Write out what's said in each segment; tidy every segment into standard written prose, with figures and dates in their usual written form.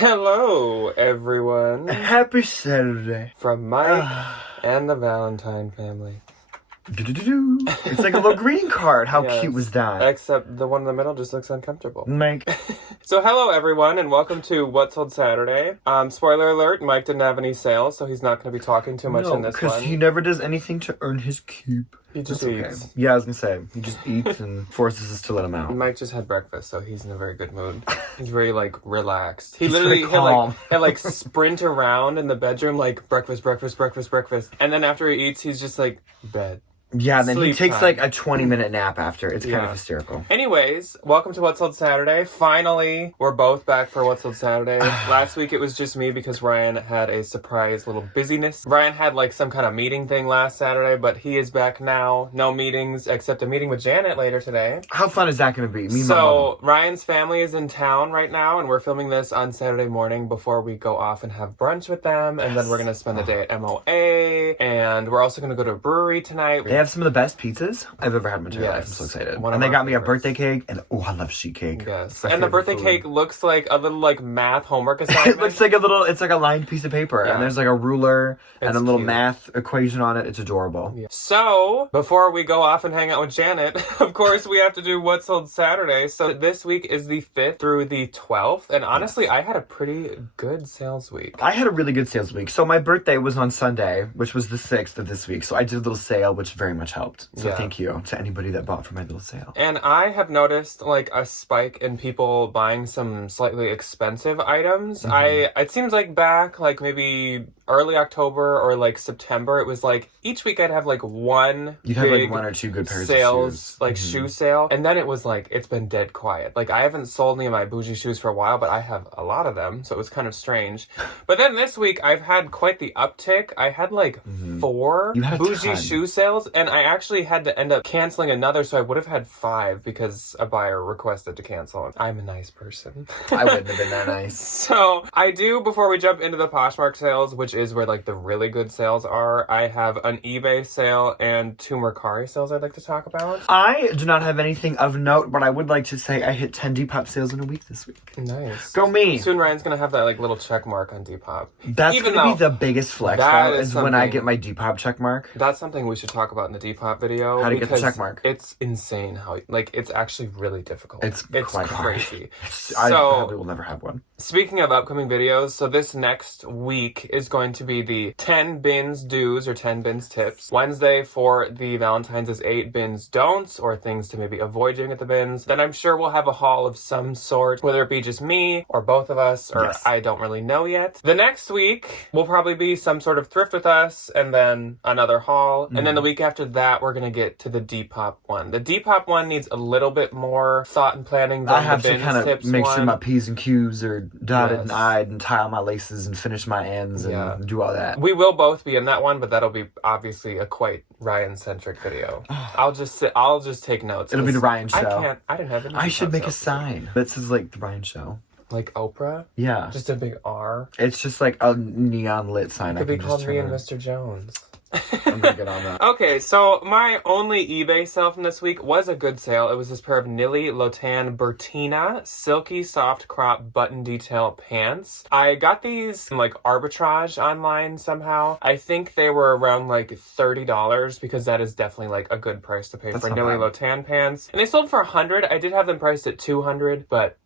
Hello, everyone. Happy Saturday. From Mike and the Valentine family. It's like a little green card. How Yes, cute was that? Except the one in the middle just looks uncomfortable. Mike. So hello, everyone, and welcome to What Sold Saturday. Spoiler alert, Mike didn't have any sales, so he's not going to be talking too much in this one. because he never does anything to earn his keep. He just That's eats. Okay. Yeah, I was going to say. He just eats and forces us to let him out. Mike just had breakfast, so he's in a very good mood. He's very, relaxed. He'll sprint around in the bedroom, breakfast. And then after he eats, he's just bed. Yeah, then Sleep he takes time. a 20-minute nap after. It's kind of hysterical. Anyways, welcome to What Sold Saturday. Finally, we're both back for What Sold Saturday. Last week it was just me because Ryan had a surprise little busyness. Ryan had some kind of meeting thing last Saturday, but he is back now. No meetings except a meeting with Janet later today. How fun is that going to be? Ryan's family is in town right now, and we're filming this on Saturday morning before we go off and have brunch with them. And then we're going to spend the day at MOA, and we're also going to go to a brewery tonight. They have some of the best pizzas I've ever had in my entire life. I'm so excited. And they got me a birthday cake, and I love sheet cake. Yes. And the birthday cake looks like a little math homework assignment. It looks like it's like a lined piece of paper, and there's a ruler and a little math equation on it. It's adorable. Yeah. So, before we go off and hang out with Janet, of course we have to do What Sold Saturday. So this week is the 5th through the 12th, and honestly, I had a pretty good sales week. I had a really good sales week. So my birthday was on Sunday, which was the 6th of this week. So I did a little sale, which very much helped. So thank you to anybody that bought for my little sale. And I have noticed a spike in people buying some slightly expensive items. It seems back maybe early October or September, it was each week I'd have one You'd big have one or two good pairs sales, of shoes. shoe sale, and then it was it's been dead quiet. I haven't sold any of my bougie shoes for a while, but I have a lot of them, so it was kind of strange. But then this week I've had quite the uptick. I had 4 bougie shoe sales, and I actually had to end up canceling another, so I would have had 5 because a buyer requested to cancel. I'm a nice person. I wouldn't have been that nice. So I do, before we jump into the Poshmark sales, which is where the really good sales are, I have an eBay sale and 2 Mercari sales I'd like to talk about. I do not have anything of note, but I would like to say I hit 10 Depop sales in a week this week. Nice. Go me. Soon Ryan's going to have that little check mark on Depop. That's going to be the biggest flex, though, is when I get my Depop check mark. That's something we should talk about in the Depop video. How to get the check mark. It's insane how, it's actually really difficult. It's quite crazy. I probably will never have one. Speaking of upcoming videos, so this next week is going to be the 10 bins do's or 10 bins tips. Wednesday for the Valentines is 8 bins don'ts, or things to maybe avoid doing at the bins. Then I'm sure we'll have a haul of some sort, whether it be just me or both of us, or I don't really know yet. The next week will probably be some sort of thrift with us, and then another haul. And then the week after that, we're going to get to the Depop one. The Depop one needs a little bit more thought and planning than I have the to bins kind of tips make one. sure my P's and Q's are dotted and I'd and tie all my laces and finish my ends and do all that. We will both be in that one, but that'll be obviously a quite Ryan-centric video. I'll just take notes. It'll be the Ryan show. I didn't have any. I should make a sign that says the Ryan show. Like Oprah? Yeah. Just a big R? It's just a neon lit sign. It could be called Me and Mr. Jones. I'm gonna get on that. Okay, so my only eBay sale from this week was a good sale. It was this pair of Nilly Lotan Bertina silky soft crop button detail pants. I got these from arbitrage online somehow. I think they were around $30 because that is definitely a good price to pay for Nilly Lotan pants. And they sold for $100. I did have them priced at $200, but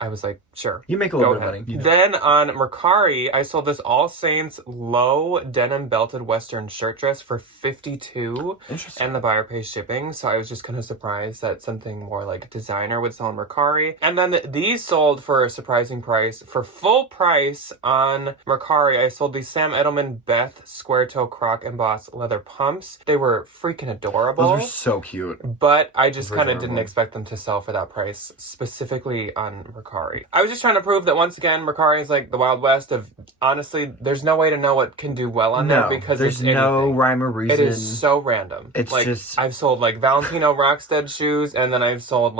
I was sure. You make a little bit of money. Then on Mercari, I sold this All Saints low denim belted Western shirt dress for $52. Interesting. And the buyer pays shipping. So I was just kind of surprised that something more designer would sell on Mercari. And then these sold for a surprising price. For full price on Mercari, I sold these Sam Edelman Beth square toe croc embossed leather pumps. They were freaking adorable. Those are so cute. But I just kind of didn't expect them to sell for that price, specifically on Mercari. I was just trying to prove that once again, Mercari is the Wild West of, honestly, there's no way to know what can do well on there because there's no rhyme or reason. It is so random. It's just... I've sold Valentino Rockstead shoes, and then I've sold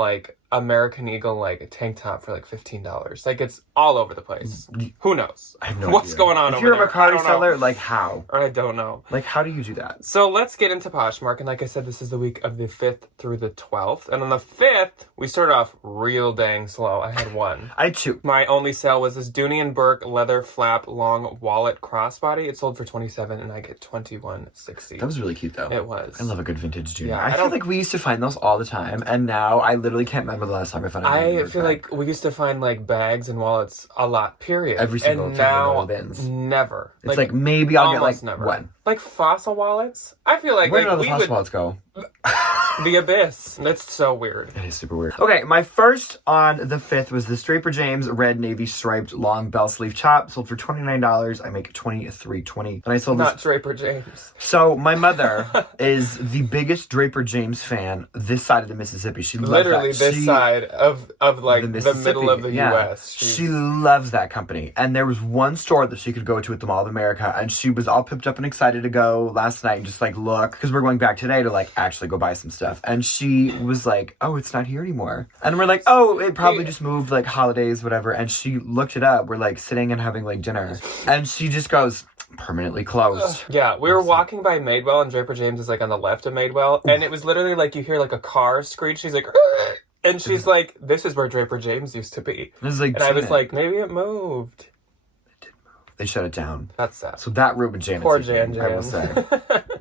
American Eagle like tank top for like $15. Like it's all over the place. Who knows? I have no What's idea. going on if over you're there. a Mercari seller, like how? I don't know. Like how do you do that? So let's get into Poshmark. And like I said, this is the week of the 5th through the 12th. And on the 5th, we started off real dang slow. I had one. I too. My only sale was this Dooney and Burke leather flap long wallet crossbody. It sold for $27 and I get $21.60. That was really cute though. It was. I love a good vintage Dooney. Yeah, I feel like we used to find those all the time, and now I literally can't remember the last time I found a I feel like we used to find like bags and wallets a lot, period. Every single and time we now, go to the bins. never. It's like maybe I'll get like almost never. one. Like fossil wallets? I feel like Where did all like the we fossil would wallets go? the abyss. That's so weird. That is super weird. Okay, my first on the 5th was this Draper James red navy striped long bell sleeve top. Sold for $29. I make $23.20. And I sold Not this. Draper James. So my mother is the biggest Draper James fan this side of the Mississippi. She loves Literally that. this side of like the Mississippi. middle of the Yeah. U.S. She loves that company. And there was one store that she could go to at the Mall of America, and she was all pipped up and excited to go last night and just like look, because we're going back today to like actually go buy some stuff. And she was like, oh, it's not here anymore. And we're like, oh, it probably just moved, like holidays, whatever. And she looked it up. We're like sitting and having like dinner. And she just goes, permanently closed. Yeah, we were walking by Madewell, and Draper James is like on the left of Madewell, and it was literally like you hear like a car screech. She's like, "Argh!" And she's like, this is where Draper James used to be. It was like, And I was like, maybe it moved. they shut it down. That's sad. So that ruined Janet's Poor evening, Jan I will Jan.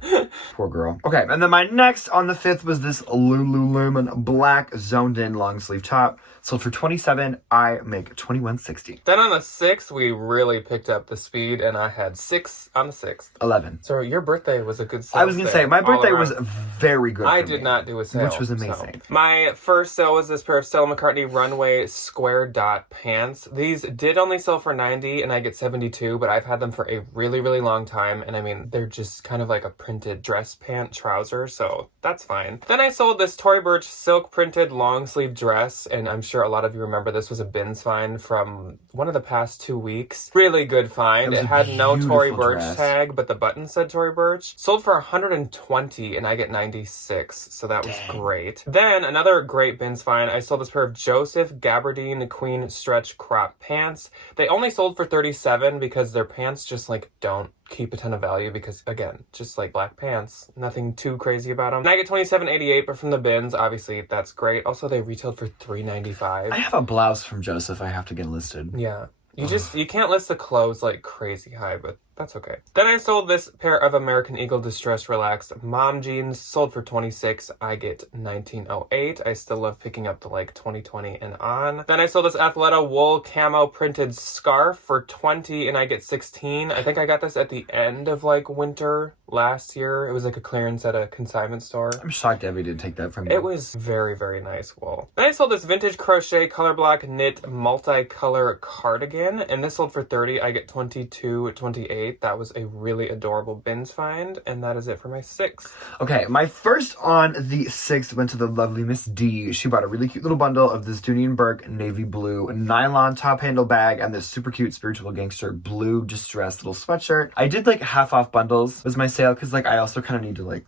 say. Poor girl. Okay, and then my next on the 5th was this Lululemon black zoned in long sleeve top. Sold for $27. I make $21.60. Then on the 6th, we really picked up the speed, and I had 6 on the 6th. 11. So your birthday was a good sale. I was going to say, my birthday was very good I for did me, not do a sale. which was amazing. So. My first sale was this pair of Stella McCartney runway square dot pants. These did only sell for $90, and I get $72, but I've had them for a really, really long time. And I mean, they're just kind of like a printed dress pant trouser, so that's fine. Then I sold this Tory Burch silk printed long sleeve dress, and I'm sure a lot of you remember this was a bins find from one of the past 2 weeks. Really good find. It had no Tory Burch tag, but the button said Tory Burch. Sold for $120, and I get $96, so that was great. Then another great bins find. I sold this pair of Joseph Gabardine Queen stretch crop pants. They only sold for $37 because their pants just like don't keep a ton of value because, again, just like black pants, nothing too crazy about them. And I get $27.88, but from the bins, obviously, that's great. Also, they retailed for $3.95. I have a blouse from Joseph I have to get listed. Yeah. You can't list the clothes like crazy high, but that's okay. Then I sold this pair of American Eagle Distress Relaxed mom jeans. Sold for $26. I get $19.08. I still love picking up the like 2020 and on. Then I sold this Athleta wool camo printed scarf for $20, and I get $16. I think I got this at the end of like winter last year. It was like a clearance at a consignment store. I'm shocked Debbie didn't take that from you. It was very, very nice wool. Then I sold this vintage crochet color block knit multicolor cardigan, and this sold for $30. I get $22.28. That was a really adorable bins find, and that is it for my 6th. Okay, my first on the 6th went to the lovely Miss D. She bought a really cute little bundle of this Dooney & Burke navy blue nylon top handle bag and this super cute Spiritual Gangster blue distressed little sweatshirt. I did like half off bundles was my sale because like I also kind of need to like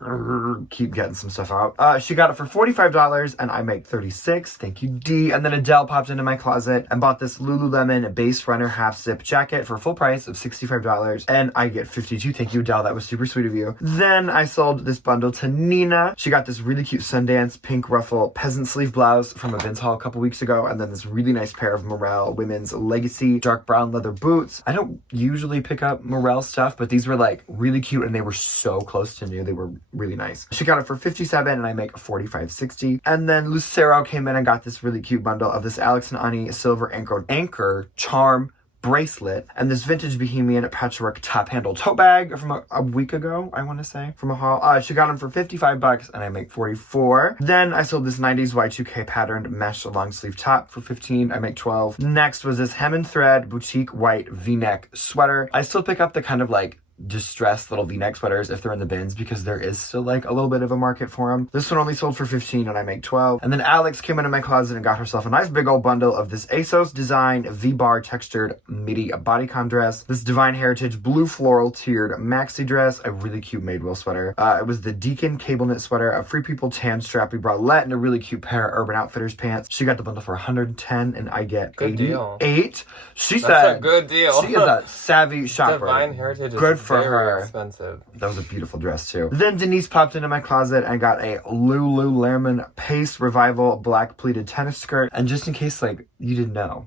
keep getting some stuff out. She got it for $45 and I make $36. Thank you, D. And then Adele popped into my closet and bought this Lululemon base runner half zip jacket for a full price of $65. And I get $52. Thank you, Adele. That was super sweet of you. Then I sold this bundle to Nina. She got this really cute Sundance pink ruffle peasant sleeve blouse from a Vince haul a couple weeks ago. And then this really nice pair of Morel women's legacy dark brown leather boots. I don't usually pick up Morel stuff, but these were like really cute and they were so close to new. They were really nice. She got it for $57 and I make $45.60. And then Lucero came in and got this really cute bundle of this Alex and Ani silver anchor charm bracelet and this vintage bohemian patchwork top handle tote bag from a week ago, I want to say, from a haul. She got them for $55 and I make $44. Then I sold this 90s Y2K patterned mesh long sleeve top for $15. I make $12. Next was this hem and thread boutique white v-neck sweater. I still pick up the kind of like distressed little V-neck sweaters if they're in the bins, because there is still like a little bit of a market for them. This one only sold for 15 and I make 12. And then Alex came into my closet and got herself a nice big old bundle of this ASOS design V-bar textured midi bodycon dress, this Divine Heritage blue floral tiered maxi dress, a really cute Madewell sweater. It was the Deacon cable knit sweater, a Free People tan strappy bralette, and a really cute pair of Urban Outfitters pants. She got the bundle for 110 and I get good 88. Deal. That's a good deal. She is a savvy shopper. Divine Heritage is good for very her. expensive. That was a beautiful dress too. Then Denise popped into my closet and got a Lululemon Pace Revival black pleated tennis skirt. And just in case like you didn't know,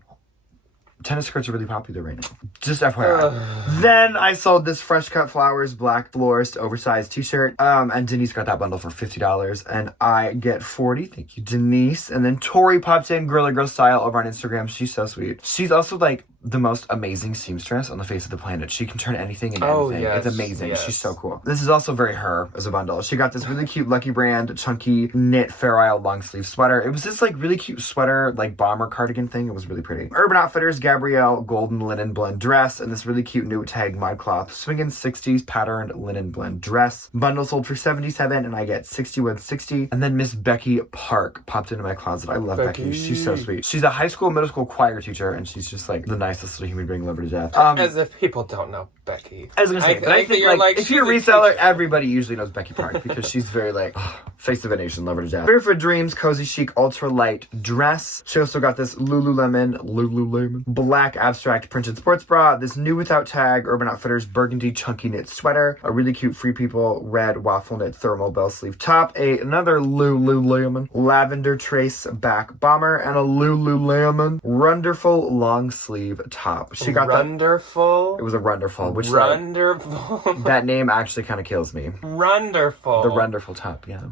tennis skirts are really popular right now. Just FYI. Then I sold this Fresh Cut Flowers black florist oversized t-shirt. And Denise got that bundle for $50 and I get 40. Thank you, Denise. And then Tori popped in Girly Girl Style over on Instagram. She's so sweet. She's also like the most amazing seamstress on the face of the planet. She can turn anything into anything. Yes, it's amazing. yes. She's so cool. This is also very her as a bundle. She got this really cute Lucky Brand chunky knit Fair Isle long sleeve sweater. It was this like really cute sweater, like bomber cardigan thing. It was really pretty. Urban Outfitters Gabrielle golden linen blend dress and this really cute new tag modcloth swinging 60s patterned linen blend dress. Bundle sold for $77 and I get $61.60. And then Miss Becky Park popped into my closet. I love Becky. She's so sweet. She's a high school, middle school choir teacher and she's just like the nicest little human being, love her to death. As if people don't know Becky. I was gonna say, but I think like, if you're a reseller, everybody usually knows Becky Park because she's very like face of a nation, love her to death. Barefoot Dreams cozy chic ultra light dress. She also got this Lululemon black abstract printed sports bra, this new without tag Urban Outfitters burgundy chunky knit sweater, a really cute Free People red waffle knit thermal bell sleeve top, another Lululemon lavender trace back bomber, and a Lululemon wonderful long sleeve top. She got Wonderful. It was a wonderful, which wonderful. like, that name actually kind of kills me. Wonderful. The wonderful top, yeah.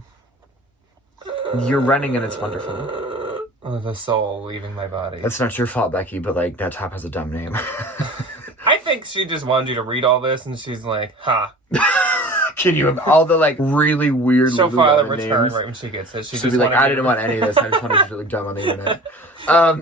You're running and it's wonderful. Oh, the soul leaving my body. That's not your fault, Becky, but like that top has a dumb name. I think she just wanted you to read all this and she's like, ha. Can you have all the like really weird She'll file a Lululemon return names? right when she gets it. She'll be like, I didn't want any of this. I just wanted you to look dumb on the internet.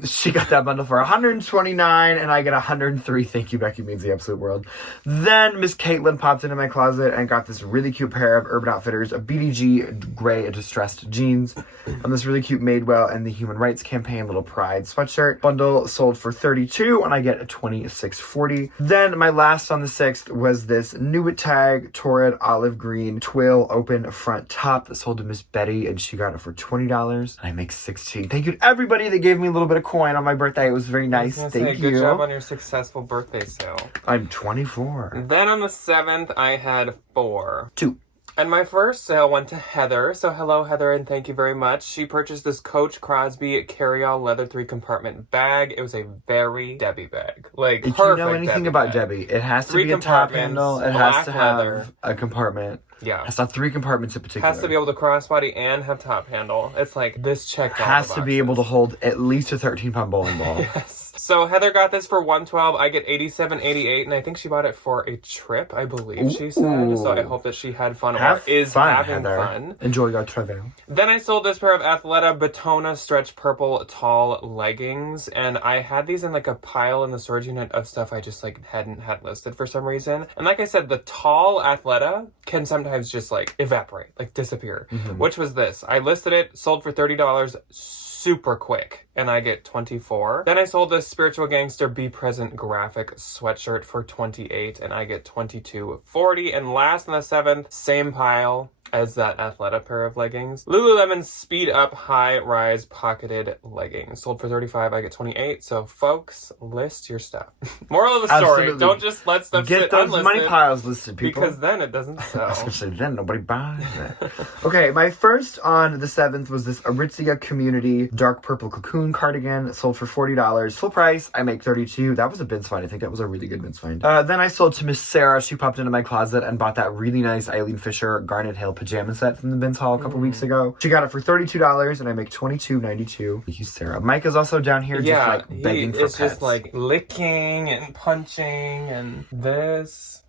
She got that bundle for $129 and I get $103. Thank you, Becky means the absolute world. Then Miss Caitlin popped into my closet and got this really cute pair of Urban Outfitters, a BDG gray distressed jeans, and this really cute Madewell and the Human Rights Campaign little pride sweatshirt. Bundle sold for $32 and I get a $26.40. Then my last on the 6th was this Nuit Tag Torrid olive green twill open front top that sold to Miss Betty and she got it for $20 and I make $16. Thank you to everybody that gave me a little bit of coin on my birthday. It was very nice. Thank you. Good job on your successful birthday sale. I'm 24. Then on the 7th, I had 4. 2. And my first sale went to Heather. So hello, Heather, and thank you very much. She purchased this Coach Crosby carry-all leather 3-compartment bag. It was a very Debbie bag. Like, if perfect you know anything Debbie about bag. Debbie, it has to 3 be a top compartments, handle. It has black to have leather. a compartment. Yeah. It has to have 3 compartments in particular. Has to be able to crossbody and have top handle. It's like, this checked all the has to boxes. be able to hold at least a 13-pound bowling ball. Yes. So Heather got this for $112. I get $87.88, and I think she bought it for a trip, I believe she said. So I hope that she had fun or is having Heather. fun. Enjoy your travel. Then I sold this pair of Athleta Batona stretch purple tall leggings, and I had these in like a pile in the storage unit of stuff I just like hadn't had listed for some reason. And like I said, the tall Athleta can sometimes just like evaporate, like disappear. Which was this. I listed it, sold for $30 super quick, and I get $24. Then I sold this Spiritual Gangster Be Present graphic sweatshirt for $28, and I get $22.40. And last on the 7th, same pile as that Athleta pair of leggings. Lululemon Speed Up High Rise Pocketed Leggings. Sold for $35, I get $28. So folks, list your stuff. Moral of the story, Absolutely. don't just let stuff Get sit those unlisted, money piles listed, people. because then it doesn't sell. Especially then, nobody buys it. Okay, my first on the 7th was this Aritzia Community dark purple cocoon cardigan. Sold for $40. Full price, I make $32. That was a bins find. I think that was a really good bins find. Then I sold to Miss Sarah. She popped into my closet and bought that really nice Eileen Fisher Garnet Hill pajama set from the bins haul a couple weeks ago. She got it for $32 and I make $22.92. Thank you, Sarah. Mike is also down here just like begging for pets. It's just like licking and punching and this.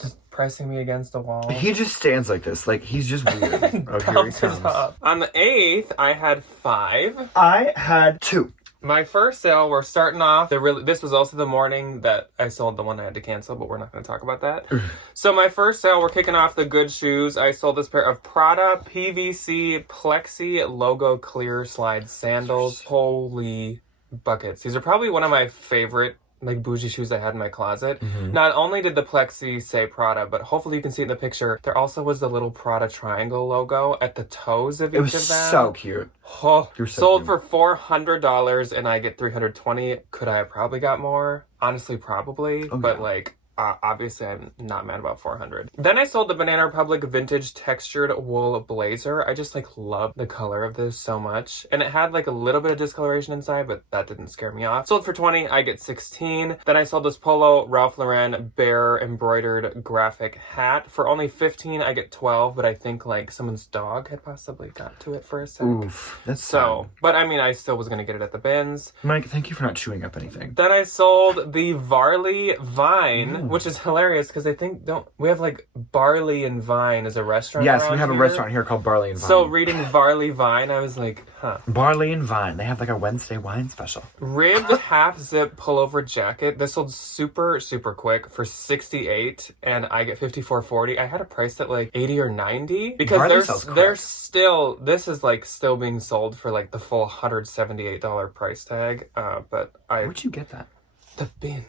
Just pressing me against the wall. He just stands like this. Like, he's just weird. Oh, here he Bounces comes. off. On the 8th, I had 5. I had 2. My first sale, we're starting off, this was also the morning that I sold the one I had to cancel, but we're not going to talk about that. So my first sale, we're kicking off the good shoes. I sold this pair of Prada PVC Plexi logo clear slide sandals. Holy buckets. These are probably one of my favorite like bougie shoes I had in my closet. Not only did the Plexi say Prada, but hopefully you can see in the picture, there also was the little Prada triangle logo at the toes of each of them. It was so cute. Oh, You're so sold cute. for $400 and I get $320. Could I have probably got more? Honestly, probably. Oh, but yeah. like, obviously I'm not mad about $400. Then I sold the Banana Republic vintage textured wool blazer. I just like love the color of this so much. And it had like a little bit of discoloration inside, but that didn't scare me off. Sold for $20, I get $16. Then I sold this polo Ralph Lauren bear embroidered graphic hat. For only $15, I get $12, but I think like someone's dog had possibly got to it for a sec. Oof. That's So, sad. but I mean, I still was gonna get it at the bins. Mike, thank you for not chewing up anything. Then I sold the Varley Vine, which is hilarious because I think we have like Barley and Vine as a restaurant. Yes, we around have a here. restaurant here called Barley and Vine. So reading Varley Vine, I was like, huh. Barley and Vine. They have like a Wednesday wine special. Ribbed half zip pullover jacket. This sold super quick for $68, and I get $54.40. I had a price at like $80 or $90 because Varley sells quick. they're still. This is like still being sold for like the full $178 price tag. But Where'd you get that? the bin.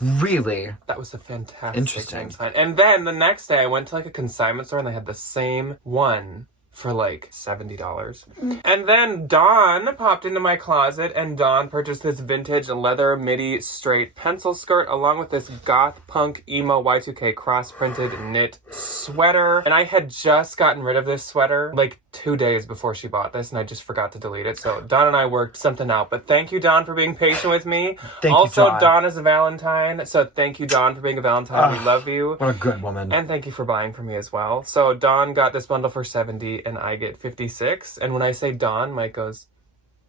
Really? That was a fantastic Interesting. find. And then the next day I went to like a consignment store and they had the same one for like $70. And then Dawn popped into my closet and Dawn purchased this vintage leather midi straight pencil skirt along with this goth punk emo Y2K cross printed knit sweater. And I had just gotten rid of this sweater like 2 days before she bought this and I just forgot to delete it. So Dawn and I worked something out. But thank you, Dawn, for being patient with me. Thank also, you, Dawn. Dawn is a Valentine. So thank you, Dawn, for being a Valentine. We love you. What a good woman. And thank you for buying for me as well. So Dawn got this bundle for $70 and I get $56. And when I say Dawn, Mike goes,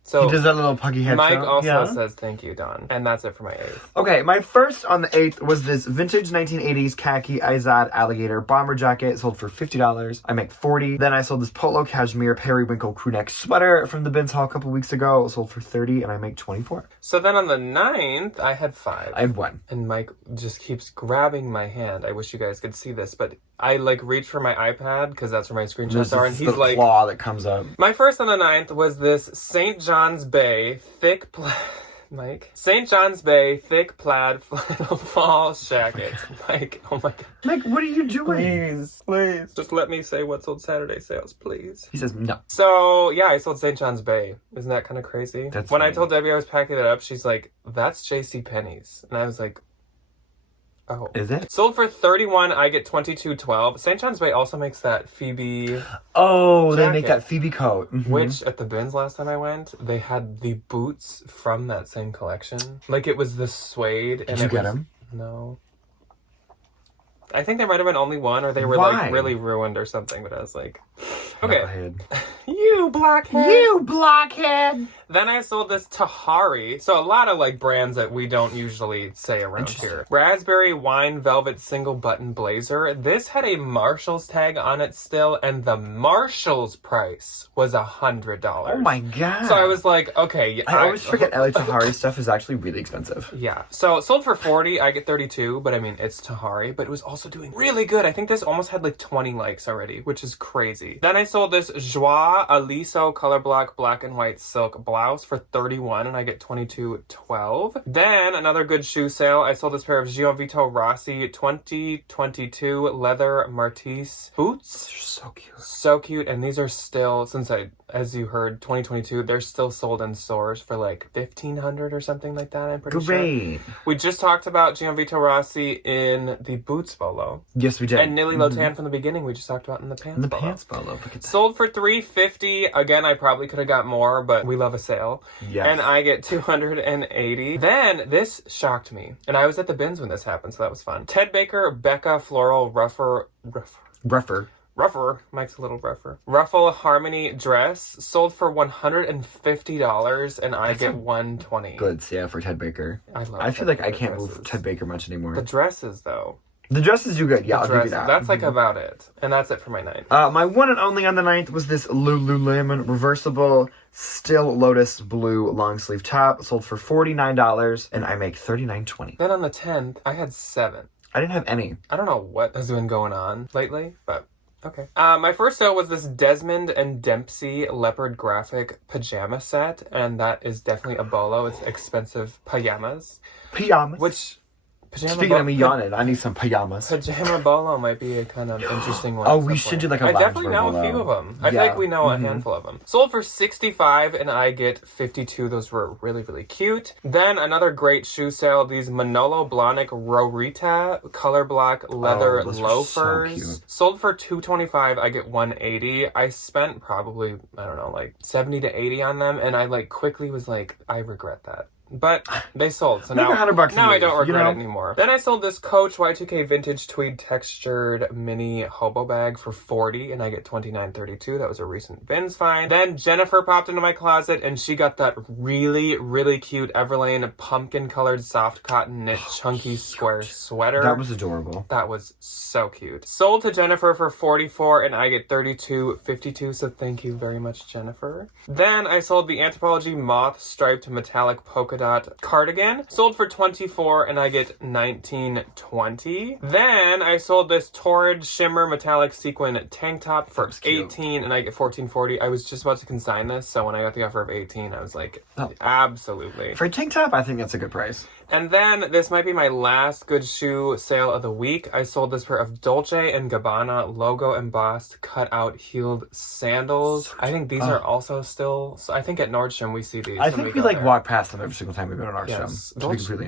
so He does that little puggy head Mike throw. also Yeah. says thank you, Dawn. And that's it for my 8th. Okay, my first on the 8th was this vintage 1980s khaki Izod alligator bomber jacket. Sold for $50. I make $40. Then I sold this polo cashmere periwinkle crew neck sweater from the Bins Hall a couple weeks ago. Sold for $30 and I make $24. So then on the 9th, I had 5. I have one. And Mike just keeps grabbing my hand. I wish you guys could see this, but I like reach for my iPad because that's where my screenshots There's are. And this he's like, claw that comes up. my first on the 9th was this St. John's Bay thick Mike. St. John's Bay thick plaid flannel fall jacket. Mike, oh my god. Mike, what are you doing? Please. Just let me say what sold Saturday sales, please. He says no. So, yeah, I sold St. John's Bay. Isn't that kind of crazy? That's when I funny. told Debbie I was packing it up, she's like, that's JCPenney's. And I was like, oh. Is it? Sold for $31, I get $22.12. St. John's Bay also makes that Phoebe, Oh, they make Jacket. that Phoebe coat. Mhm. which at the bins last time I went, they had the boots from that same collection. Like it was the suede. And Did you it get was, them? No. I think there might have been only one, or they were Why? like really ruined or something. But I was like, okay, Knucklehead. you blockhead. You blockhead! Then I sold this Tahari. So a lot of like brands that we don't usually say around here. Raspberry wine velvet single button blazer. This had a Marshall's tag on it still, and the Marshall's price was $100. Oh my god. So I was like, okay. I always forget LA Tahari stuff is actually really expensive. Yeah. So sold for $40, I get $32, but I mean, it's Tahari, but it was also doing really good. I think this almost had like 20 likes already, which is crazy. Then I sold this Joie Aliso color block black and white silk blouse for $31 and I get $22.12. Then another good shoe sale. I sold this pair of Giovito Rossi 2022 leather Martise boots. They're so cute. So cute, and these are still, as you heard, 2022, they're still sold in stores for like $1,500 or something like that, I'm pretty sure. Great. We just talked about Gianvito Rossi in the Boots Bolo. Yes, we did. And Nilly Lotan from the beginning, we just talked about in the Pants And the Bolo. pants bolo. Look at that. Sold for $350. Again, I probably could have got more, but we love a sale. Yes. And I get $280. Then this shocked me. And I was at the bins when this happened, so that was fun. Ted Baker Becca Floral Ruffer, Mike's a little rougher. Ruffle Harmony dress sold for $150 and I get $120. Goods, yeah, for Ted Baker. I love I feel Ted like I Baker can't dresses. move Ted Baker much anymore. The dresses though. The dresses do good. Yeah, I'll give you Dresses. that. That's like about it. And that's it for my 9th. My one and only on the 9th was this Lululemon reversible still lotus blue long sleeve top. Sold for $49 and I make $39.20. Then on the 10th, I had 7. I didn't have any. I don't know what has been going on lately, but okay. My first sale was this Desmond and Dempsey leopard graphic pajama set, and that is definitely a bolo. It's expensive pajamas. Pajamas. Which... Speaking of me yawning, I need some pajamas. Pajama bolo might be a kind of interesting one. Oh, we should do like a I lounge definitely know bolo. a few of them. I feel like we know a handful of them. Sold for $65 and I get $52. Those were really, really cute. Then another great shoe sale. These Manolo Blahnik Rorita color block leather loafers. So sold for $225. I get $180. I spent probably, I don't know, like $70 to $80 on them. And I like quickly was like, I regret that. But they sold, so now I don't regret it anymore. Then I sold this Coach Y2K vintage tweed textured mini hobo bag for $40, and I get $29.32. That was a recent bins find. Then Jennifer popped into my closet, and she got that really, really cute Everlane pumpkin colored soft cotton knit chunky square sweater. That was adorable. That was so cute. Sold to Jennifer for $44, and I get $32.52. So thank you very much, Jennifer. Then I sold the Anthropologie moth striped metallic polka dot cardigan. Sold for $24 and I get $19.20. Then I sold this Torrid shimmer metallic sequin tank top for $18 and I get $14.40. I was just about to consign this, so when I got the offer of $18, I was like, absolutely. For a tank top, I think that's a good price. And then this might be my last good shoe sale of the week. I sold this pair of Dolce & Gabbana logo embossed cut out heeled sandals. I think these are also still, I think at Nordstrom we see these. I think we like walk past them every single time we go to Nordstrom. Yes.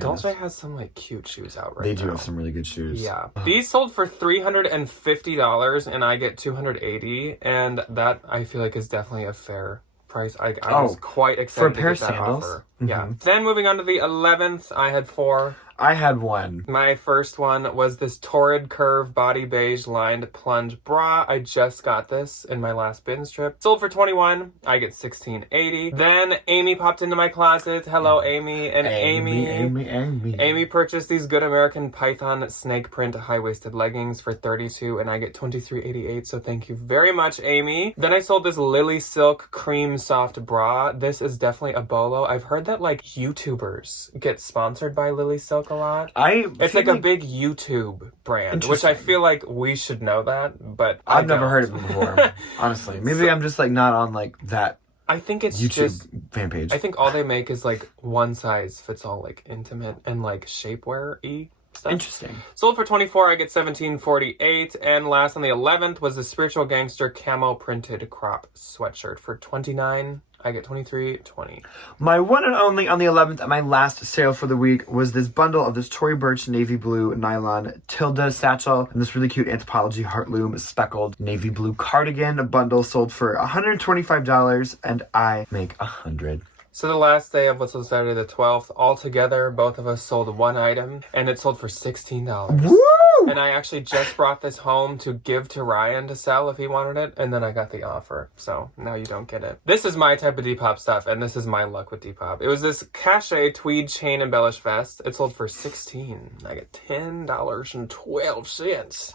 Dolce has some like cute shoes out right now. They do have some really good shoes. Yeah. These sold for $350 and I get $280, and that I feel like is definitely a fair price. I was quite excited for a pair to get of that sandals. offer. Yeah. Then moving on to the 11th, I had 4. I had 1. My first one was this Torrid Curve Body Beige Lined Plunge Bra. I just got this in my last bins trip. Sold for $21. I get $16.80. Then Amy popped into my closet. Hello, Amy. And Amy purchased these Good American Python snake print high-waisted leggings for $32, and I get $23.88. So thank you very much, Amy. Then I sold this Lily Silk Cream Soft Bra. This is definitely a bolo. I've heard that like YouTubers get sponsored by Lily Silk a lot. It's like a big YouTube brand, which I feel like we should know that, but I've never heard of it before. Honestly, maybe I'm just like not on like that. I think it's YouTube just fan page. I think all they make is like one size fits all, like intimate and like shapewear-y stuff. Interesting. Sold for $24, I get $17.48, and last on the 11th was the Spiritual Gangster camo printed crop sweatshirt for $29. I get $23.20. My one and only on the 11th and my last sale for the week was this bundle of this Tory Burch navy blue nylon Tilda satchel and this really cute Anthropologie Heartloom speckled navy blue cardigan. A bundle sold for $125 and I make $100. So the last day of what's on Saturday the 12th, altogether, both of us sold one item, and it sold for $16. Woo! And I actually just brought this home to give to Ryan to sell if he wanted it, and then I got the offer. So now you don't get it. This is my type of Depop stuff, and this is my luck with Depop. It was this cachet tweed chain embellished vest. It sold for $16. I get $10.12. I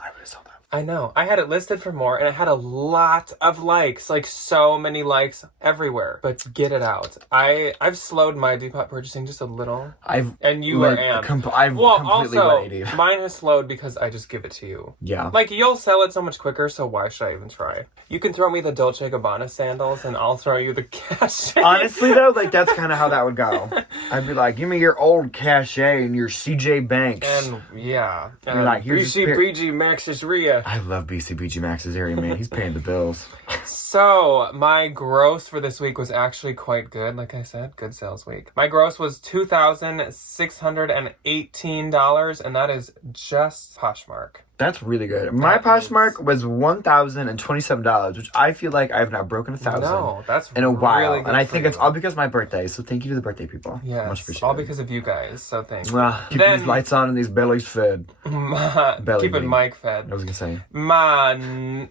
would have sold that. I know. I had it listed for more, and it had a lot of likes, like so many likes everywhere. But get it out. I've slowed my Depop purchasing just a little. And you are am. I've completely also, 180. mine has slowed because I just give it to you. Yeah. Like, you'll sell it so much quicker, so why should I even try? You can throw me the Dolce & Gabbana sandals, and I'll throw you the cachet. Honestly, though, like, that's kind of how that would go. I'd be like, give me your old cachet and your CJ Banks. And, yeah. And you're like, here's BCBG Max's Ria. I love BCBG Max's area, man. He's paying the bills. So, my gross for this week was actually quite good. Like I said, good sales week. My gross was $2,618, and that is just Poshmark. That's really good. My Poshmark was $1,027, which I feel like I've now broken 1,000 No, that's in a while. really good and I for think you. it's all because of my birthday, so thank you to the birthday people. Yes, Much appreciated. all because of you guys, so thank you. Keeping these lights on and these bellies fed. Keeping Mike fed. I was going to say.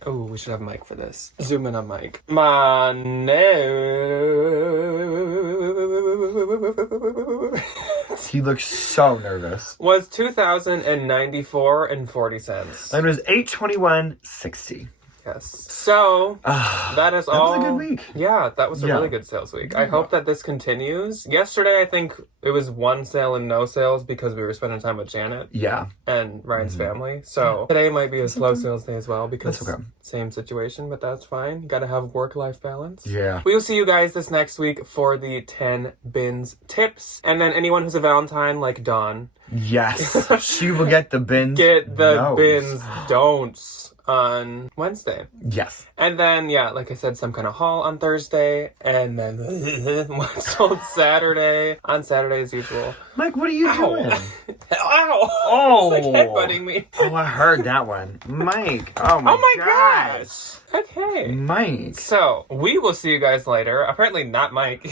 Oh, we should have Mike for this. Zoom in on Mike. He looks so nervous. Was $2,094.40. Mine was $821.60. Yes. So that is all. That was a good week. Yeah, that was a really good sales week. I hope that this continues. Yesterday, I think it was one sale and no sales because we were spending time with Janet. Yeah. And Ryan's family. So today might be a slow sales day as well because same situation, but that's fine. You got to have work-life balance. Yeah. We will see you guys this next week for the 10 bins tips. And then anyone who's a Valentine like Dawn. Yes. She will get the bins. Get the bins don'ts on Wednesday. Yes. And then, yeah, like I said, some kind of haul on Thursday. And then what's sold Saturday. On Saturday as usual. Mike, what are you doing? Ow! Oh! It's like headbutting me. Oh, I heard that one. Mike. Oh my gosh. Okay. Mike. So, we will see you guys later. Apparently not Mike.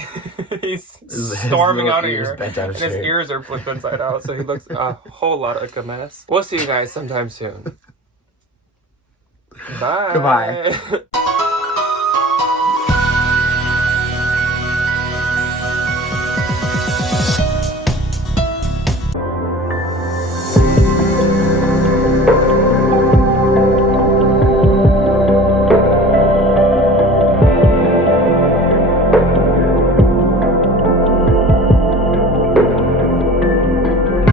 He's storming out of here. And his ears are flipped inside out, so he looks a whole lot like a mess. We'll see you guys sometime soon. Bye. Goodbye.